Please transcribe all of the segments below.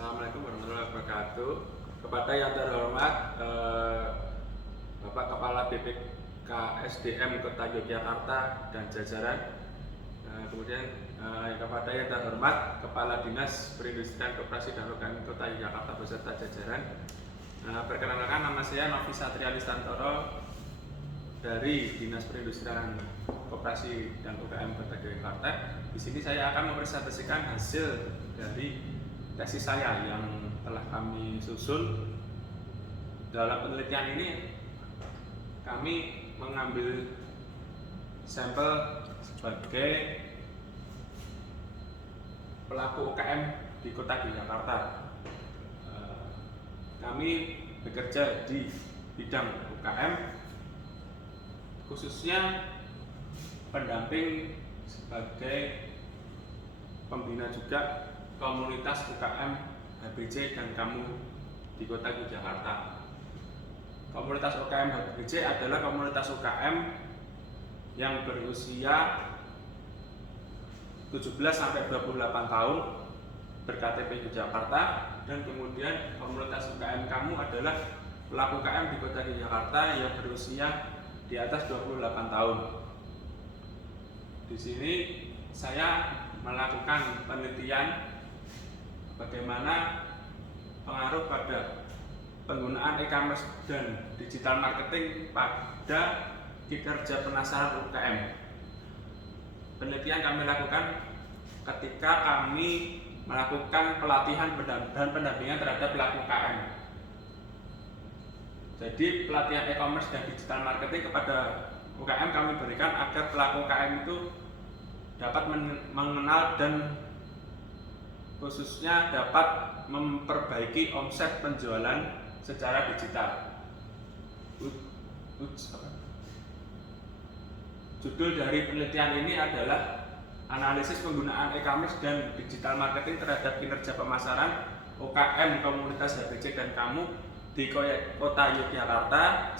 Assalamualaikum warahmatullahi wabarakatuh. Kepada yang terhormat Bapak Kepala BPK SDM Kota Yogyakarta dan jajaran, kemudian kepada yang terhormat Kepala Dinas Perindustrian Koperasi dan UKM Kota Yogyakarta beserta jajaran. Perkenalkan, nama saya Novi Satria Listantoro dari Dinas Perindustrian Koperasi dan UKM Kota Yogyakarta. Di sini saya akan mempresentasikan hasil dari tesis saya yang telah kami susun. Dalam penelitian ini kami mengambil sampel sebagai pelaku UKM di Kota Yogyakarta. Kami bekerja di bidang UKM, khususnya pendamping sebagai pembina juga komunitas UKM HBJ dan Kamu di Kota Yogyakarta. Komunitas UKM HBJ adalah komunitas UKM yang berusia 17 sampai 28 tahun berKTP Yogyakarta, dan kemudian komunitas UKM Kamu adalah pelaku UKM di Kota Yogyakarta yang berusia di atas 28 tahun. Di sini saya melakukan penelitian bagaimana pengaruh pada penggunaan e-commerce dan digital marketing pada kinerja pemasaran UKM. Penelitian kami lakukan ketika kami melakukan pelatihan dan pendampingan terhadap pelaku UKM. Jadi pelatihan e-commerce dan digital marketing kepada UKM kami berikan agar pelaku UKM itu dapat mengenal dan khususnya dapat memperbaiki omset penjualan secara digital. Judul dari penelitian ini adalah analisis penggunaan e-commerce dan digital marketing terhadap kinerja pemasaran UKM komunitas HBJ dan Kamu di Kota Yogyakarta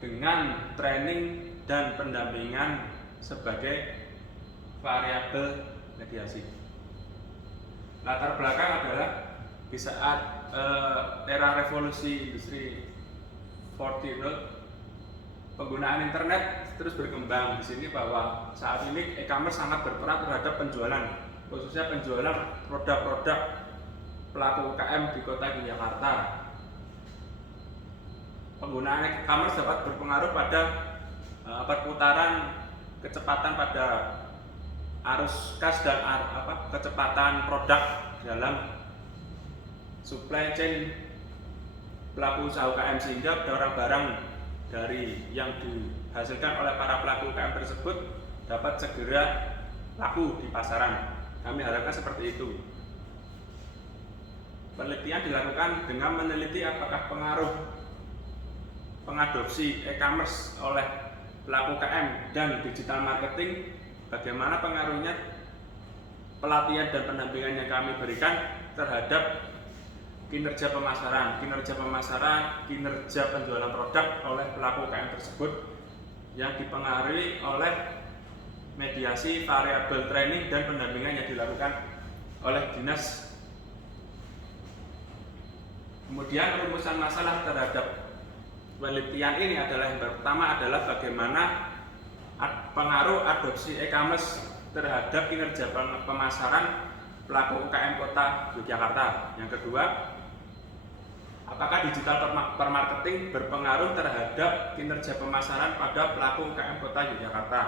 dengan training dan pendampingan sebagai variabel mediasi. Latar belakang adalah di saat era revolusi industri 4.0, penggunaan internet terus berkembang. Di sini bahwa saat ini e-commerce sangat berperan terhadap penjualan, khususnya penjualan produk-produk pelaku UKM di Kota Yogyakarta. Penggunaan e-commerce dapat berpengaruh pada perputaran kecepatan pada arus kas dan kecepatan produk dalam supply chain pelaku usaha UKM, sehingga barang-barang dari yang dihasilkan oleh para pelaku UKM tersebut dapat segera laku di pasaran. Kami harapkan seperti itu. Penelitian dilakukan dengan meneliti apakah pengaruh pengadopsi e-commerce oleh pelaku UKM dan digital marketing, bagaimana pengaruhnya pelatihan dan pendampingan yang kami berikan terhadap kinerja pemasaran, kinerja penjualan produk oleh pelaku UKM tersebut, yang dipengaruhi oleh mediasi, variabel training dan pendampingan yang dilakukan oleh dinas. Kemudian rumusan masalah terhadap penelitian ini adalah, yang pertama adalah bagaimana pengaruh adopsi e-commerce terhadap kinerja pemasaran pelaku UKM Kota Yogyakarta. Yang kedua, apakah digital marketing berpengaruh terhadap kinerja pemasaran pada pelaku UKM Kota Yogyakarta.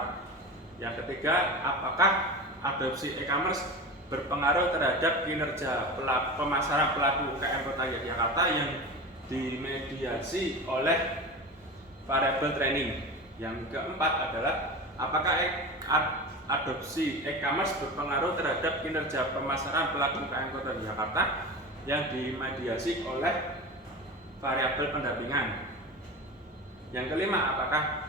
Yang ketiga, apakah adopsi e-commerce berpengaruh terhadap kinerja pemasaran pelaku UKM Kota Yogyakarta yang dimediasi oleh variabel training. Yang keempat adalah apakah adopsi e-commerce berpengaruh terhadap kinerja pemasaran pelaku UKM Kota Yogyakarta yang dimediasi oleh variabel pendampingan. Yang kelima, apakah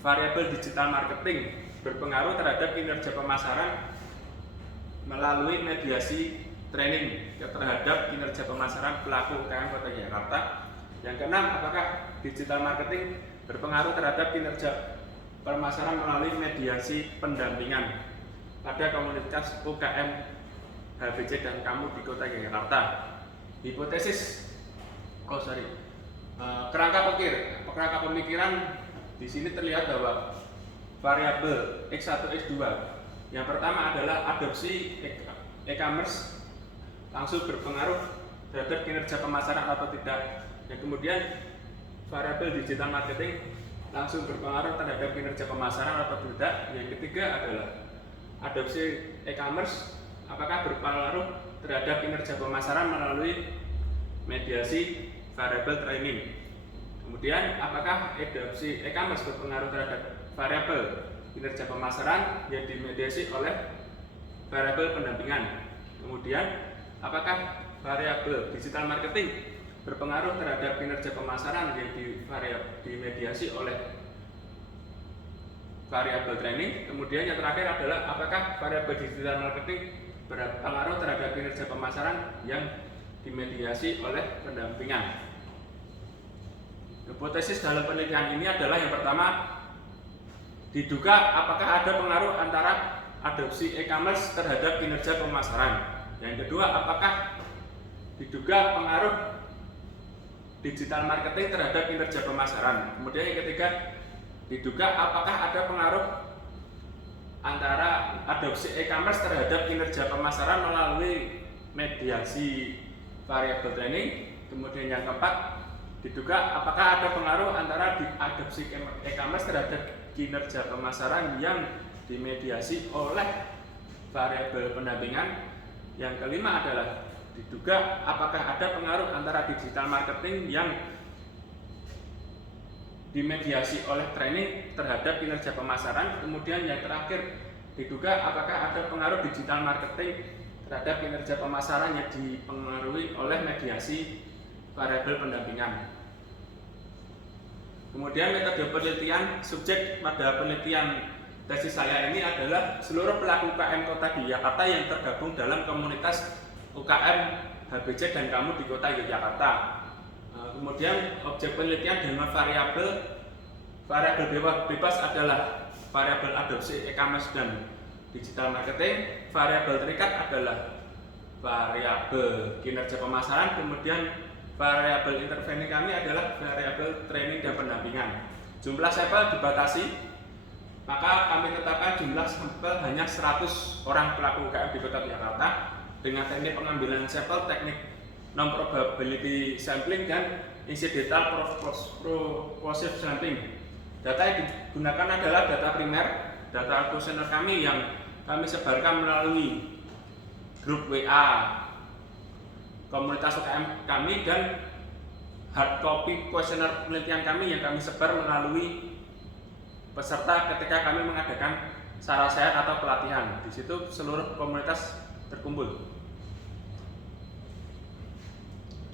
variabel digital marketing berpengaruh terhadap kinerja pemasaran melalui mediasi training terhadap kinerja pemasaran pelaku UKM Kota Yogyakarta. Yang keenam, apakah digital marketing berpengaruh terhadap kinerja pemasaran melalui mediasi pendampingan pada komunitas UKM HBC dan kamu di Kota Yogyakarta. Hipotesis, kerangka pemikiran di sini terlihat bahwa variabel X1 X2 yang pertama adalah adopsi e-commerce langsung berpengaruh terhadap kinerja pemasaran atau tidak. Yang kemudian variabel digital marketing langsung berpengaruh terhadap kinerja pemasaran atau tidak. Yang ketiga adalah adopsi e-commerce apakah berpengaruh terhadap kinerja pemasaran melalui mediasi variabel training. Kemudian apakah adopsi e-commerce berpengaruh terhadap variabel kinerja pemasaran yang dimediasi oleh variabel pendampingan. Kemudian apakah variabel digital marketing berpengaruh terhadap kinerja pemasaran yang dimediasi oleh variabel training. Kemudian yang terakhir adalah apakah variabel digital marketing berpengaruh terhadap kinerja pemasaran yang dimediasi oleh pendampingan. Hipotesis dalam penelitian ini adalah yang pertama, diduga apakah ada pengaruh antara adopsi e-commerce terhadap kinerja pemasaran. Yang kedua, apakah diduga pengaruh digital marketing terhadap kinerja pemasaran. Kemudian yang ketiga, diduga apakah ada pengaruh antara adopsi e-commerce terhadap kinerja pemasaran melalui mediasi variabel training. Kemudian yang keempat, diduga apakah ada pengaruh antara adopsi e-commerce terhadap kinerja pemasaran yang dimediasi oleh variabel pendampingan. Yang kelima adalah diduga apakah ada pengaruh antara digital marketing yang dimediasi oleh training terhadap kinerja pemasaran. Kemudian yang terakhir, diduga apakah ada pengaruh digital marketing terhadap kinerja pemasaran yang dipengaruhi oleh mediasi variabel pendampingan. Kemudian metode penelitian, subjek pada penelitian tesis saya ini adalah seluruh pelaku UKM Kota Yogyakarta yang tergabung dalam komunitas UKM HBC dan kamu di Kota Yogyakarta. Kemudian objek penelitian dengan variabel bebas adalah variabel adopsi e-commerce dan digital marketing. Variabel terikat adalah variabel kinerja pemasaran. Kemudian variabel intervensi kami adalah variabel training dan pendampingan. Jumlah sampel dibatasi, maka kami tetapkan jumlah sampel hanya 100 orang pelaku UKM di Kota Yogyakarta dengan teknik pengambilan sampel, teknik non-probability sampling, dan incidental proportive sampling. Data yang digunakan adalah data primer, data kuesioner kami yang kami sebarkan melalui grup WA komunitas UKM kami, dan hard copy kuesioner penelitian kami yang kami sebar melalui peserta ketika kami mengadakan sarasehan atau pelatihan. Di situ seluruh komunitas terkumpul.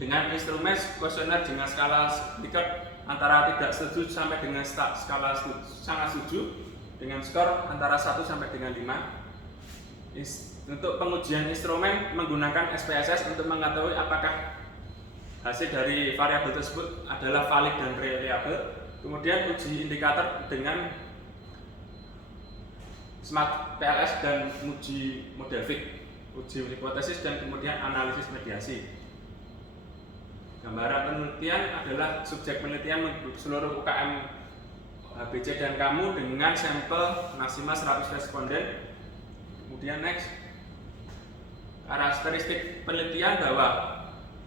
Dengan instrumen kuesioner dengan skala Likert antara tidak setuju sampai dengan skala sangat setuju, dengan skor antara 1 sampai dengan 5. Untuk pengujian instrumen menggunakan SPSS untuk mengetahui apakah hasil dari variabel tersebut adalah valid dan reliable. Kemudian uji indikator dengan Smart PLS dan uji model fit, uji hipotesis, dan kemudian analisis mediasi. Gambaran penelitian adalah subjek penelitian seluruh UKM HBC dan kamu dengan sampel maksimal 100 responden. Kemudian next, karakteristik penelitian bahwa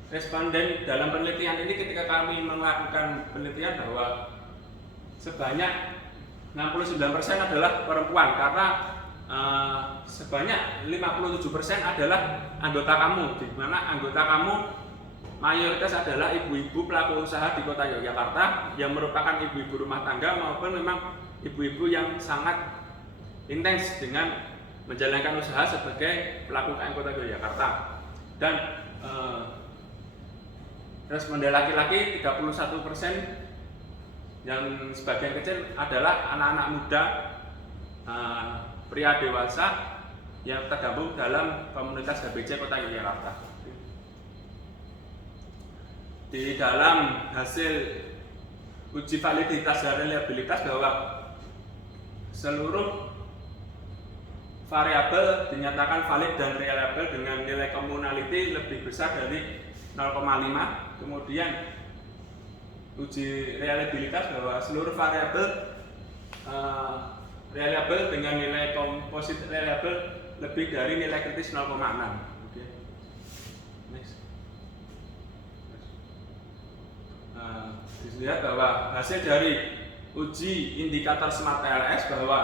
responden dalam penelitian ini ketika kami melakukan penelitian bahwa sebanyak 69% adalah perempuan, karena sebanyak 57% adalah anggota kamu, di mana anggota kamu mayoritas adalah ibu-ibu pelaku usaha di Kota Yogyakarta yang merupakan ibu-ibu rumah tangga maupun memang ibu-ibu yang sangat intens dengan menjalankan usaha sebagai pelaku UKM Kota Yogyakarta. Dan responden laki-laki 31%, yang sebagian kecil adalah anak-anak muda, pria dewasa yang tergabung dalam komunitas HBC Kota Yogyakarta. Di dalam hasil uji validitas dan reliabilitas bahwa seluruh variabel dinyatakan valid dan reliable dengan nilai commonality lebih besar dari 0,5. Kemudian uji reliabilitas bahwa seluruh variabel reliable dengan nilai composite reliable lebih dari nilai kritis 0,6. Oke. Next. Dilihat bahwa hasil dari uji indikator Smart TLS bahwa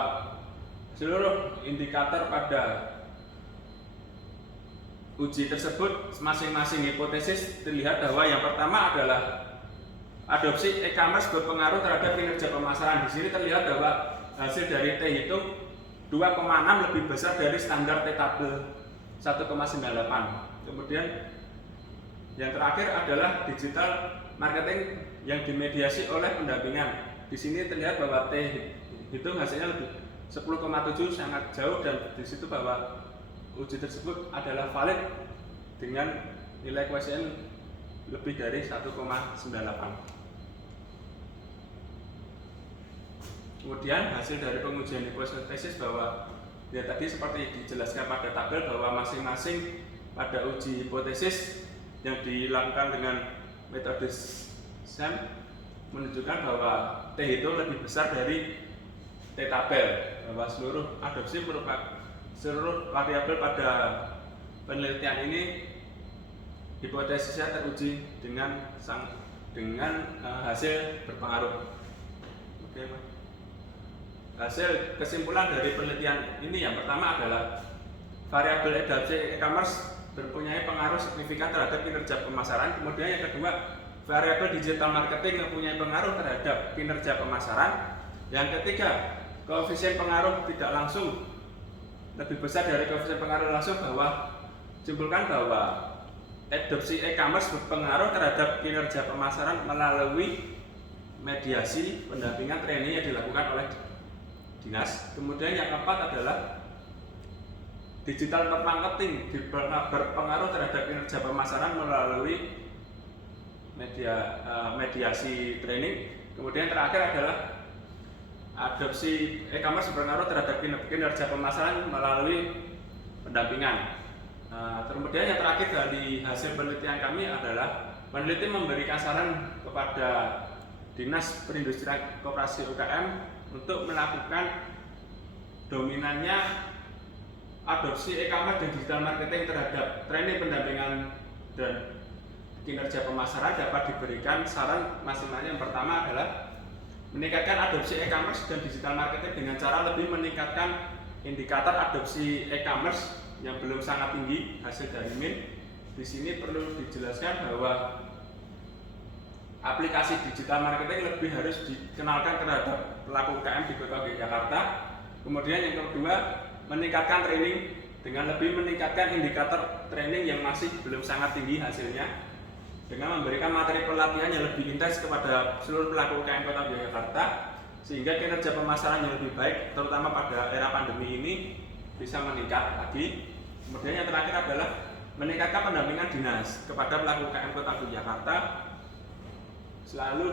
seluruh indikator pada uji tersebut masing-masing hipotesis terlihat bahwa yang pertama adalah adopsi e-commerce berpengaruh terhadap kinerja pemasaran. Di sini terlihat bahwa hasil dari T hitung 2,6 lebih besar dari standar T-tabel 1,98. Kemudian yang terakhir adalah digital marketing yang dimediasi oleh pendampingan. Di sini terlihat bahwa T hitung hasilnya lebih 10,7 sangat jauh, dan di situ bahwa uji tersebut adalah valid dengan nilai koefisien lebih dari 1,98. Kemudian hasil dari pengujian hipotesis bahwa ya tadi seperti dijelaskan pada tabel bahwa masing-masing pada uji hipotesis yang dilakukan dengan metode SEM menunjukkan bahwa T itu lebih besar dari T tabel, bahwa seluruh adopsi merupakan seluruh variabel pada penelitian ini hipotesisnya teruji dengan hasil berpengaruh. Oke, hasil kesimpulan dari penelitian ini yang pertama adalah variabel adopsi e-commerce mempunyai pengaruh signifikan terhadap kinerja pemasaran. Kemudian yang kedua, variabel digital marketing mempunyai pengaruh terhadap kinerja pemasaran. Yang ketiga, koefisien pengaruh tidak langsung lebih besar dari koefisien pengaruh langsung, bahwa simpulkan bahwa adopsi e-commerce berpengaruh terhadap kinerja pemasaran melalui mediasi, pendampingan, training yang dilakukan oleh dinas. Kemudian yang keempat adalah digital marketing berpengaruh terhadap kinerja pemasaran melalui mediasi training. Kemudian terakhir adalah adopsi e-commerce berpengaruh terhadap kinerja pemasaran melalui pendampingan. Kemudian yang terakhir dari hasil penelitian kami adalah peneliti memberikan saran kepada Dinas Perindustrian Koperasi UKM untuk melakukan dominannya adopsi e-commerce dan digital marketing terhadap training, pendampingan, dan kinerja pemasaran dapat diberikan saran masing-masing. Yang pertama adalah meningkatkan adopsi e-commerce dan digital marketing dengan cara lebih meningkatkan indikator adopsi e-commerce yang belum sangat tinggi hasil dari MIN. Di sini perlu dijelaskan bahwa aplikasi digital marketing lebih harus dikenalkan terhadap pelaku UKM di Kota Yogyakarta. Kemudian yang kedua, meningkatkan training dengan lebih meningkatkan indikator training yang masih belum sangat tinggi hasilnya, dengan memberikan materi pelatihan yang lebih intens kepada seluruh pelaku UKM Kota Yogyakarta, sehingga kinerja pemasaran yang lebih baik terutama pada era pandemi ini bisa meningkat lagi. Kemudian yang terakhir adalah meningkatkan pendampingan dinas kepada pelaku UKM Kota Yogyakarta, selalu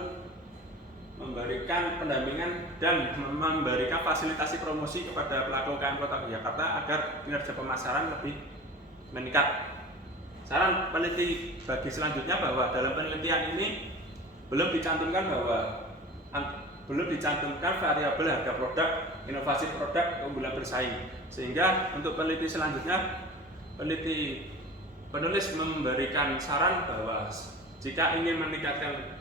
memberikan pendampingan dan memberikan fasilitasi promosi kepada pelaku UKM Kota Yogyakarta agar kinerja pemasaran lebih meningkat. Saran peneliti bagi selanjutnya bahwa dalam penelitian ini belum dicantumkan variabel harga produk, inovasi produk, keunggulan bersaing. Sehingga untuk peneliti selanjutnya, penulis memberikan saran bahwa jika ingin meningkatkan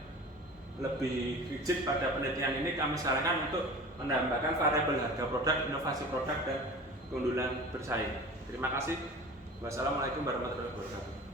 lebih rigid pada penelitian ini, kami sarankan untuk menambahkan variabel harga produk, inovasi produk, dan keunggulan bersaing. Terima kasih. Wassalamualaikum warahmatullahi wabarakatuh.